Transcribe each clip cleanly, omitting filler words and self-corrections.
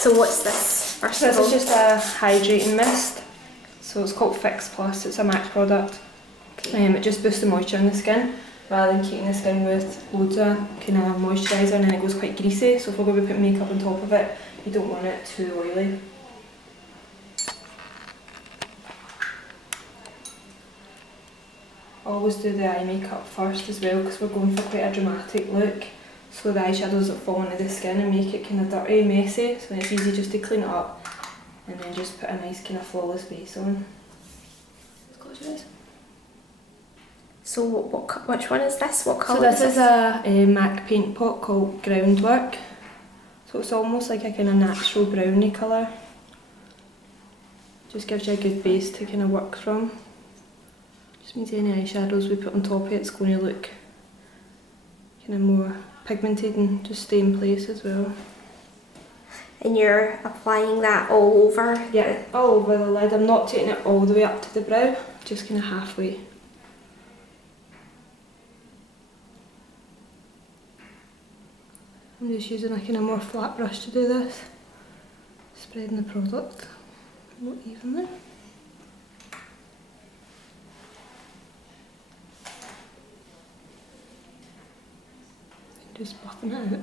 So what's this first of all? This is just a hydrating mist. So it's called Fix Plus, it's a MAC product. It just boosts the moisture in the skin rather than keeping the skin with loads of kind of moisturiser, and then it goes quite greasy. So if we're going to be putting makeup on top of it, you don't want it too oily. Always do the eye makeup first as well, because we're going for quite a dramatic look. So the eyeshadows that fall into the skin and make it kind of dirty, messy, so it's easy just to clean it up and then just put a nice kind of flawless base on. Close your eyes. So which one is this? What colour is this? So this is a MAC paint pot called Groundwork. So it's almost like a kind of natural brownie colour. Just gives you a good base to kind of work from. Just means any eyeshadows we put on top of it's going to look kind of more pigmented and just stay in place as well. And you're applying that all over? Yeah, all over the lid. I'm not taking it all the way up to the brow, just kind of halfway. I'm just using a kind of more flat brush to do this, spreading the product more evenly. Just buffing it out.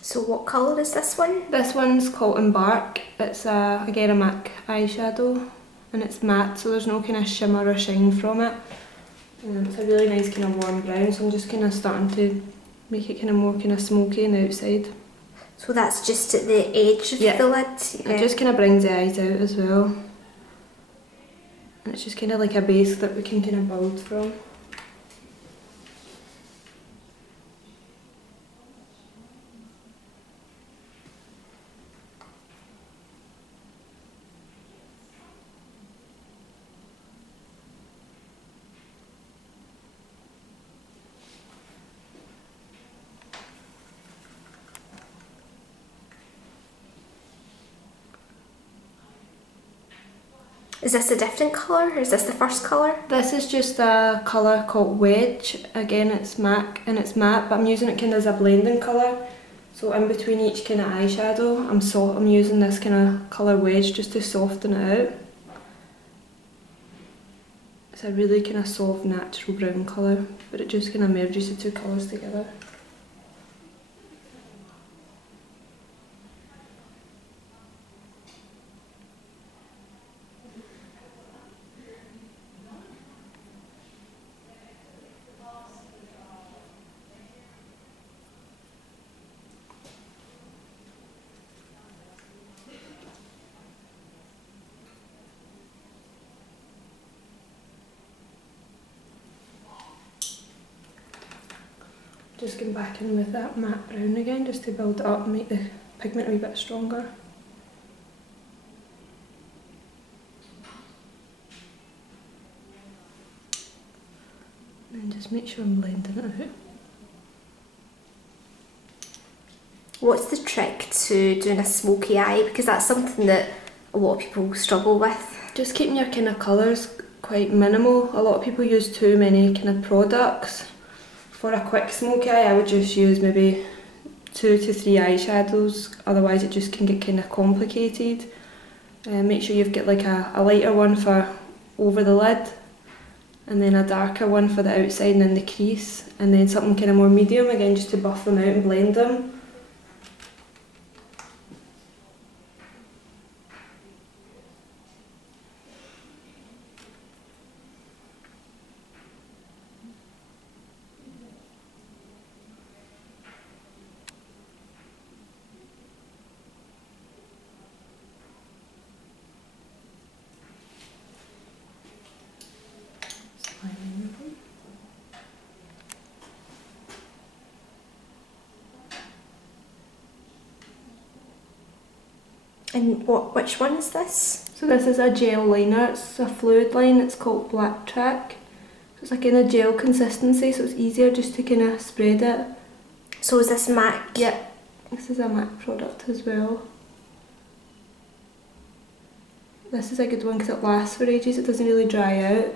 So what colour is this one? This one's called Embark. It's again a MAC eyeshadow, and it's matte, so there's no kind of shimmer or shine from it. It's a really nice kind of warm brown, so I'm just kind of starting to make it kind of more kind of smoky on the outside. So that's just at the edge of the lid? Yeah. It just kind of brings the eyes out as well. And it's just kind of like a base that we can kind of build from. Is this a different colour, or is this the first colour? This is just a colour called Wedge. Again, it's MAC and it's matte, but I'm using it kind of as a blending colour. So in between each kind of eyeshadow, I'm using this kind of colour Wedge just to soften it out. It's a really kind of soft, natural brown colour, but it just kind of merges the two colours together. Just going back in with that matte brown again, just to build it up and make the pigment a wee bit stronger. And just make sure I'm blending it out. What's the trick to doing a smoky eye? Because that's something that a lot of people struggle with. Just keeping your kind of colours quite minimal. A lot of people use too many kind of products. For a quick smoky eye, I would just use maybe 2 to 3 eyeshadows, otherwise it just can get kind of complicated. Make sure you've got like a lighter one for over the lid, and then a darker one for the outside and then the crease, and then something kind of more medium again just to buff them out and blend them. And which one is this? So this is a gel liner, it's a fluid line, it's called Black Track. It's like in a gel consistency, so it's easier just to kind of spread it. So is this MAC? Yeah, this is a MAC product as well. This is a good one because it lasts for ages, it doesn't really dry out,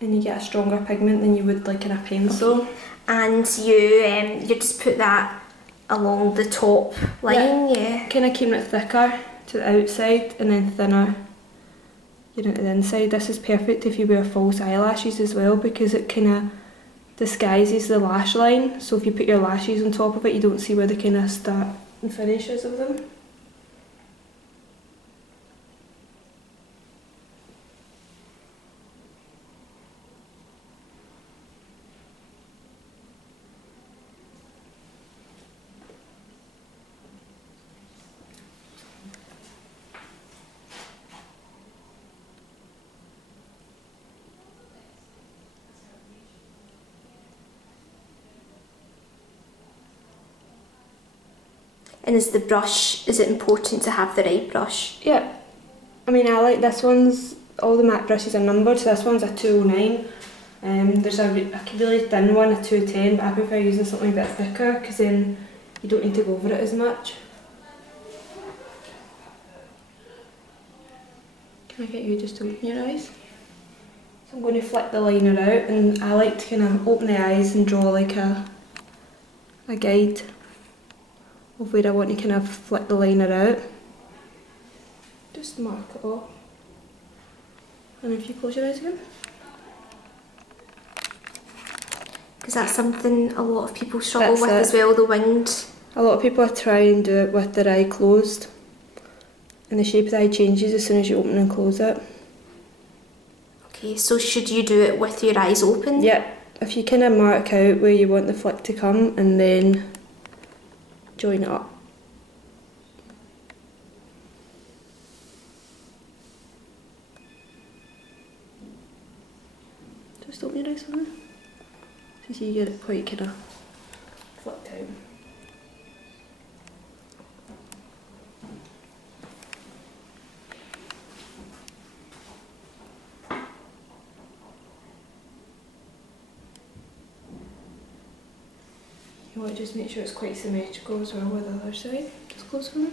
and you get a stronger pigment than you would like in a pencil. Okay. And you just put that along the top line, yeah? Kind of keeping it thicker to the outside and then thinner to the inside. This is perfect if you wear false eyelashes as well, because it kind of disguises the lash line, so if you put your lashes on top of it you don't see where the kind of start and finishes of them. And is the brush, is it important to have the right brush? Yeah, I mean I like this one's, all the MAC brushes are numbered, so this one's a 209. There's a really thin one, a 210, but I prefer using something a bit thicker because then you don't need to go over it as much. Can I get you just to open your eyes? So I'm going to flick the liner out, and I like to kind of open the eyes and draw like a guide of where I want to kind of flick the liner out. Just mark it off. And if you close your eyes again. Because that's something a lot of people struggle with That's as well, the winged. A lot of people try and do it with their eye closed, and the shape of the eye changes as soon as you open and close it. Okay, so should you do it with your eyes open? Yeah, if you kind of mark out where you want the flick to come and then join it up. Just open your eyes for me. So you get it quite kind of flicked out. You want to just make sure it's quite symmetrical as well with the other side. Just close for me.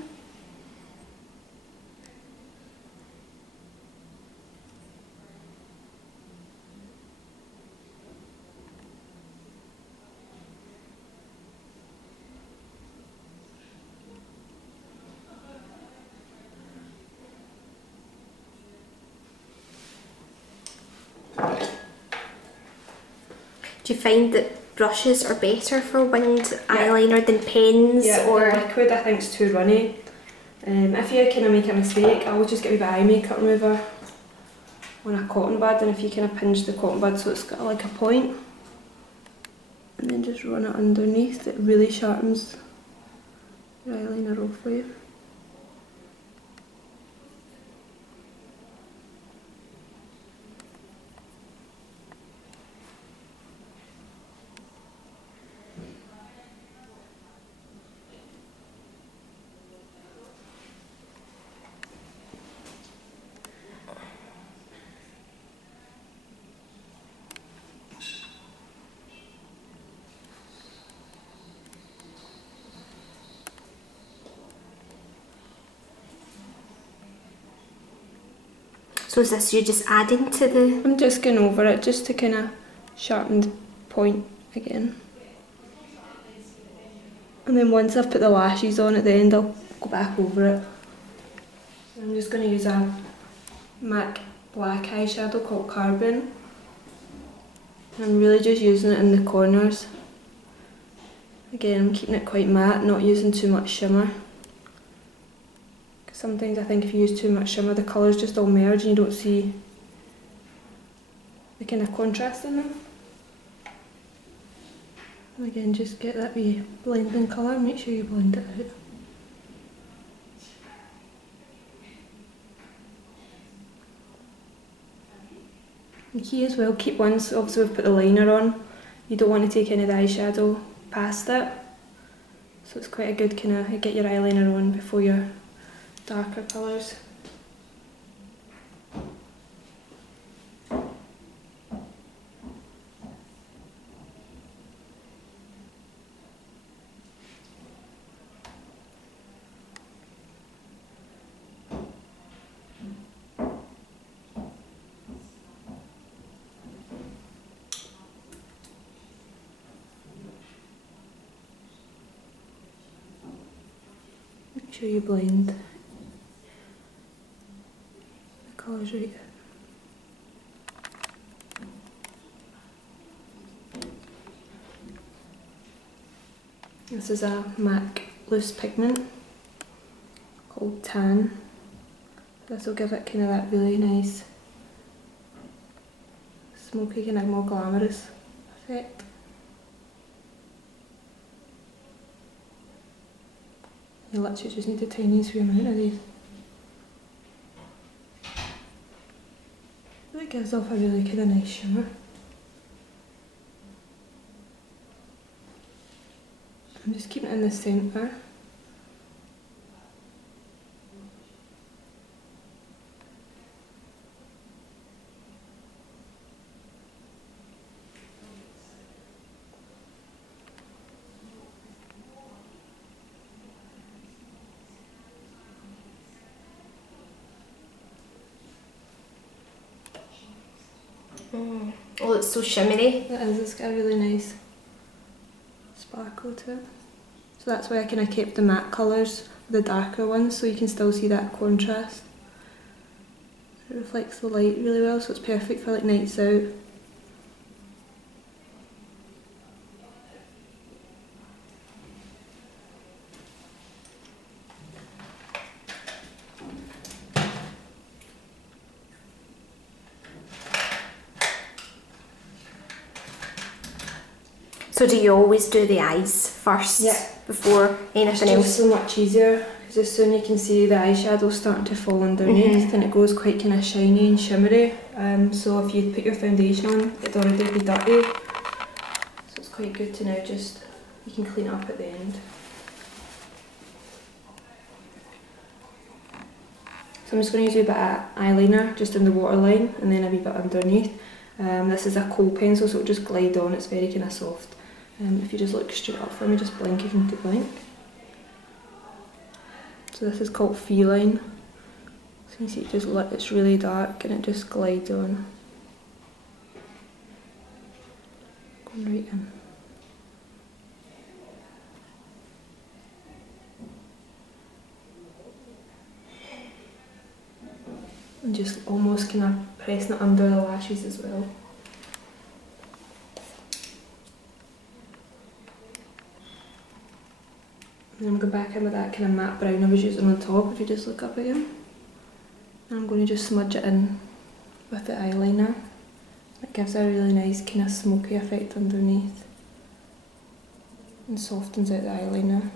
Do you find that brushes are better for winged eyeliner than pens? Yeah, or the liquid I think is too runny. If you kind of make a mistake, I'll just get a wee bit of eye makeup remover on a cotton bud, and if you kind of pinch the cotton bud so it's got like a point, and then just run it underneath, it really sharpens your eyeliner off for you. so is this you just adding to the... I'm just going over it just to kind of sharpen the point again. And then once I've put the lashes on at the end, I'll go back over it. I'm just going to use a MAC black eyeshadow called Carbon. I'm really just using it in the corners. Again, I'm keeping it quite matte, not using too much shimmer. Because sometimes I think if you use too much shimmer, the colours just all merge and you don't see the kind of contrast in them. And again, just get that wee blending colour, make sure you blend it out. And key as well, keep once obviously we've put the liner on, you don't want to take any of the eyeshadow past it. So it's quite a good kind of, get your eyeliner on before your darker colours. sure you blend the colours right in. This is a MAC loose pigment called Tan. This will give it kind of that really nice smoky, kind of more glamorous effect. You literally just need the tiniest wee amount of these. That gives off a really kind of nice shimmer. I'm just keeping it in the centre. Oh, it's so shimmery. It is, it's got a really nice sparkle to it. So that's why I kind of kept the matte colours, the darker ones, so you can still see that contrast. It reflects the light really well, so it's perfect for like nights out. So do you always do the eyes first? Yeah. Before anything else? It's so much easier because as soon you can see the eyeshadow starting to fall underneath, and it goes quite kind of shiny and shimmery. So if you put your foundation on, it'd already be dirty. So it's quite good to now just, you can clean it up at the end. So I'm just going to use a bit of eyeliner just in the waterline and then a wee bit underneath. This is a kohl pencil, so it'll just glide on, it's very kind of soft. If you just look straight up for me, just blink if you need to blink. So this is called Feline. So you can see it just lit, it's really dark and it just glides on. Going right in. And just almost kind of pressing it under the lashes as well. And I'm going back in with that kind of matte brown I was using on top, if you just look up again. And I'm going to just smudge it in with the eyeliner. It gives a really nice kind of smoky effect underneath. And softens out the eyeliner.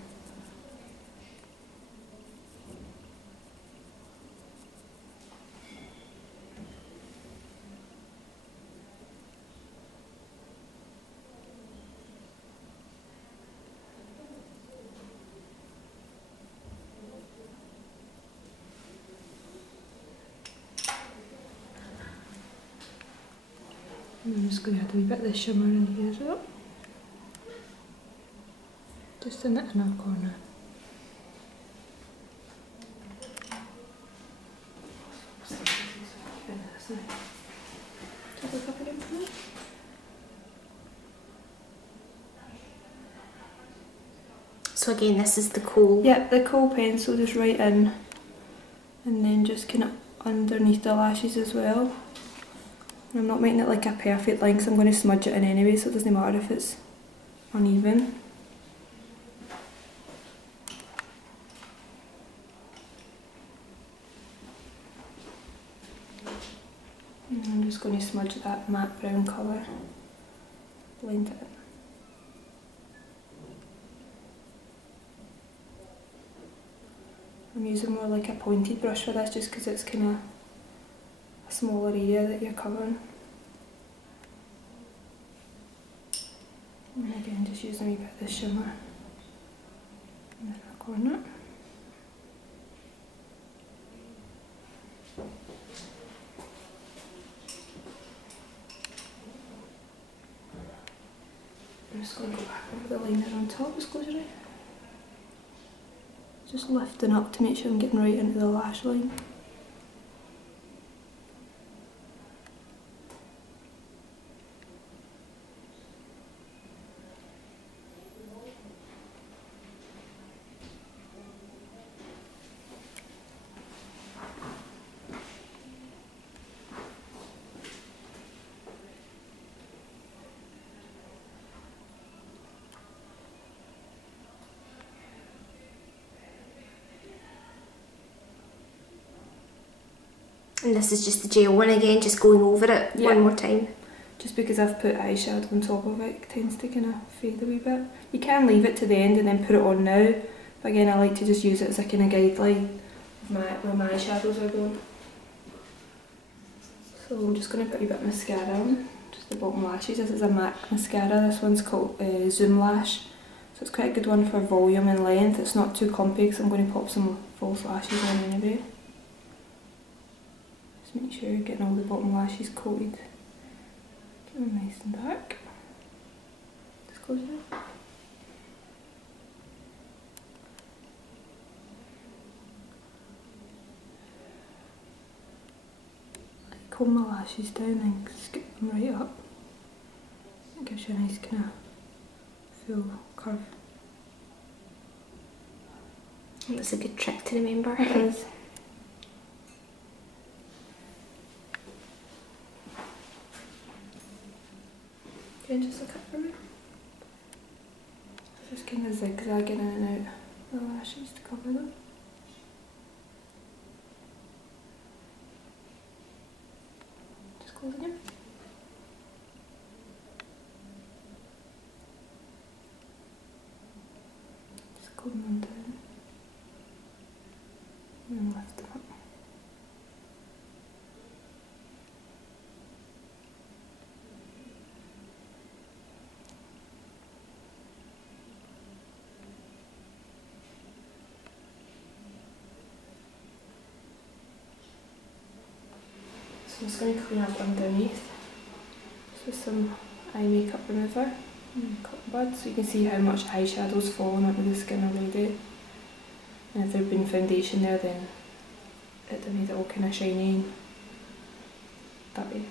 I'm just going to add a wee bit of the shimmer in here as well. Just in the inner corner. So again, this is the kohl. Yep, the kohl pencil just right in, and then just kind of underneath the lashes as well. I'm not making it like a perfect line because I'm going to smudge it in anyway, so it doesn't matter if it's uneven. And I'm just going to smudge that matte brown colour, blend it in. I'm using more like a pointed brush for this just because it's kind of a smaller area that you're covering. And again, just using a wee bit of the shimmer in the corner. I'm just going to go back over the liner on top, just close your eye. Just lifting up to make sure I'm getting right into the lash line. And this is just the gel one again, just going over it one more time. Just because I've put eyeshadow on top of it, it tends to kind of fade a wee bit. You can leave it to the end and then put it on now, but again I like to just use it as a kind of guideline of where my eyeshadows are going. So I'm just going to put a bit of mascara on, just the bottom lashes. This is a MAC mascara, this one's called Zoom Lash. So it's quite a good one for volume and length. It's not too clumpy because I'm going to pop some false lashes on anyway. Just make sure you're getting all the bottom lashes coated. Get them nice and dark. Just close it. I comb my lashes down and scoop them right up. It gives you a nice kind of full curve. That's a good trick to remember. It is. Okay, just look up for me. Just kind of zigzagging in and out the lashes to cover them. Just closing them. Just comb them down. And lift them up. So I'm just going to clean up underneath. So some eye makeup remover and cotton bud, so you can see how much eyeshadow's fallen onto the skin already. And if there'd been foundation there, then it'd have made it all kind of shiny and that way.